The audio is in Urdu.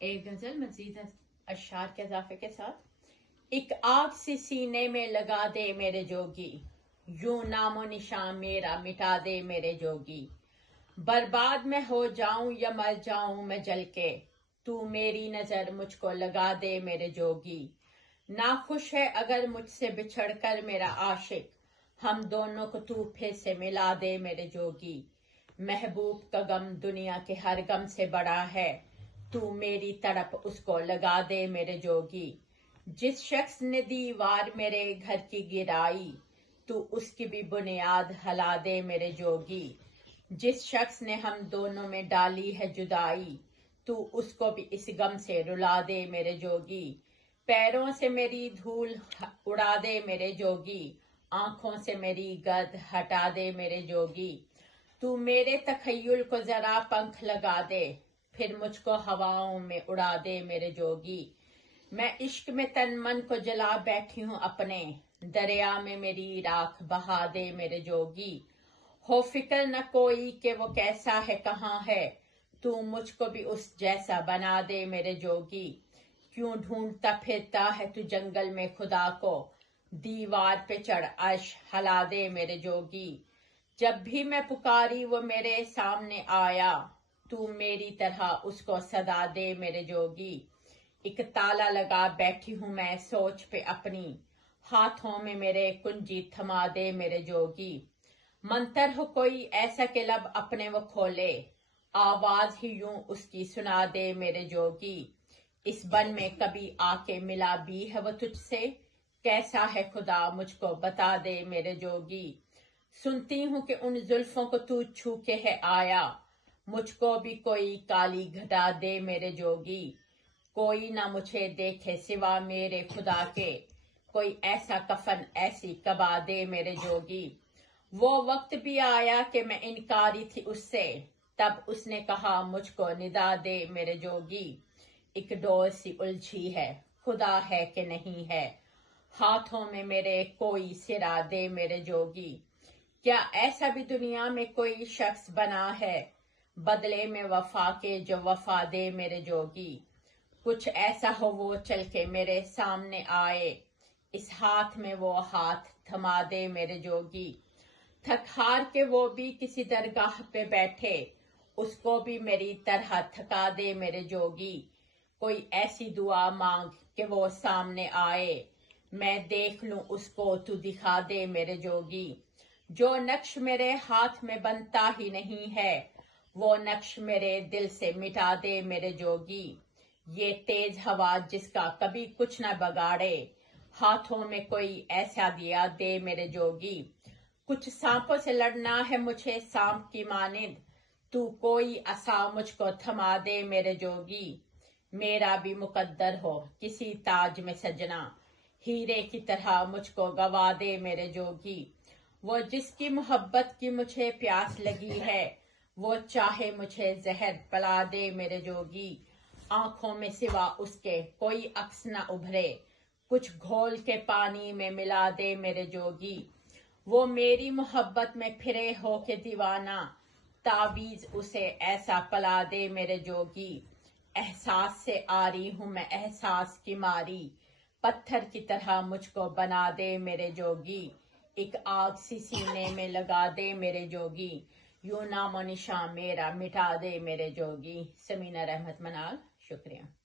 ایک غزل مزید اشعار کے اضافے کے ساتھ۔ ایک آگ سی سینے میں لگا دے میرے جوگی، یوں نام و نشان میرا مٹا دے میرے جوگی۔ برباد میں ہو جاؤں یا مر جاؤں میں جل کے، تو میری نظر مجھ کو لگا دے میرے جوگی۔ ناخوش ہے اگر مجھ سے بچھڑ کر میرا عاشق، ہم دونوں کو تو پھر سے ملا دے میرے جوگی۔ محبوب کا غم دنیا کے ہر غم سے بڑا ہے، تو میری تڑپ اس کو لگا دے میرے جوگی۔ جس شخص نے دیوار میرے گھر کی گرائی، تو اس کی بھی بنیاد ہلا دے میرے جوگی۔ جس شخص نے ہم دونوں میں ڈالی ہے جدائی، تو اس کو بھی اس غم سے رلا دے میرے جوگی۔ پیروں سے میری دھول اڑا دے میرے جوگی، آنکھوں سے میری گرد ہٹا دے میرے جوگی۔ تو میرے تخیل کو ذرا پنکھ لگا دے، پھر مجھ کو ہواؤں میں اڑا دے میرے جوگی۔ میں عشق میں تن من کو جلا بیٹھی ہوں اپنے، دریا میں میری راکھ بہا دے میرے جوگی۔ ہو فکر نہ کوئی کہ وہ کیسا ہے کہاں ہے، تو مجھ کو بھی اس جیسا بنا دے میرے جوگی۔ کیوں ڈھونڈتا پھرتا ہے تو جنگل میں خدا کو، دیوار پہ چڑھ عرش ہلا دے میرے جوگی۔ جب بھی میں پکاری وہ میرے سامنے آیا، تو میری طرح اس کو صدا دے میرے جوگی۔ ایک تالا لگا بیٹھی ہوں میں سوچ پہ اپنی، ہاتھوں میں میرے کنجی تھما دے میرے جوگی۔ منتر ہو کوئی ایسا کہ لب اپنے وہ کھولے، آواز ہی یوں اس کی سنا دے میرے جوگی۔ اس بن میں کبھی آ کے ملا بھی ہے وہ تجھ سے، کیسا ہے خدا مجھ کو بتا دے میرے جوگی۔ سنتی ہوں کہ ان زلفوں کو تو چھو کے ہے آیا، مجھ کو بھی کوئی کالی گھٹا دے میرے جوگی۔ کوئی نہ مجھے دیکھے سوا میرے خدا کے، کوئی ایسا کفن ایسی کبا دے میرے جوگی۔ وہ وقت بھی آیا کہ میں انکاری تھی اس سے، تب اس نے کہا مجھ کو ندا دے میرے جوگی۔ ایک ڈور سی الجھی ہے، خدا ہے کہ نہیں ہے، ہاتھوں میں میرے کوئی سرا دے میرے جوگی۔ کیا ایسا بھی دنیا میں کوئی شخص بنا ہے، بدلے میں وفا کے جو وفا دے میرے جوگی۔ کچھ ایسا ہو وہ چل کے میرے سامنے آئے، اس ہاتھ میں وہ ہاتھ تھما دے میرے جوگی۔ تھک ہار کے وہ بھی کسی درگاہ پہ بیٹھے، اس کو بھی میری طرح تھکا دے میرے جوگی۔ کوئی ایسی دعا مانگ کہ وہ سامنے آئے، میں دیکھ لوں اس کو تو دکھا دے میرے جوگی۔ جو نقش میرے ہاتھ میں بنتا ہی نہیں ہے، وہ نقش میرے دل سے مٹا دے میرے جوگی۔ یہ تیز ہوا جس کا کبھی کچھ نہ بگاڑے، ہاتھوں میں کوئی ایسا دیا دے میرے جوگی۔ کچھ سانپوں سے لڑنا ہے مجھے سانپ کی مانند، تو کوئی عصا مجھ کو تھما دے میرے جوگی۔ میرا بھی مقدر ہو کسی تاج میں سجنا، ہیرے کی طرح مجھ کو گوا دے میرے جوگی۔ وہ جس کی محبت کی مجھے پیاس لگی ہے، وہ چاہے مجھے زہر پلا دے میرے جوگی۔ آنکھوں میں سوا اس کے کوئی عکس نہ ابھرے، کچھ گھول کے پانی میں ملا دے میرے جوگی۔ وہ میری محبت میں پھرے ہو کے دیوانہ، تعویذ اسے ایسا پلا دے میرے جوگی۔ احساس سے آ رہی ہوں میں احساس کی ماری، پتھر کی طرح مجھ کو بنا دے میرے جوگی۔ ایک آگ سی سینے میں لگا دے میرے جوگی، یوں نام و نشان میرا مٹا دے میرے جوگی۔ سمینہ رحمت منال، شکریہ۔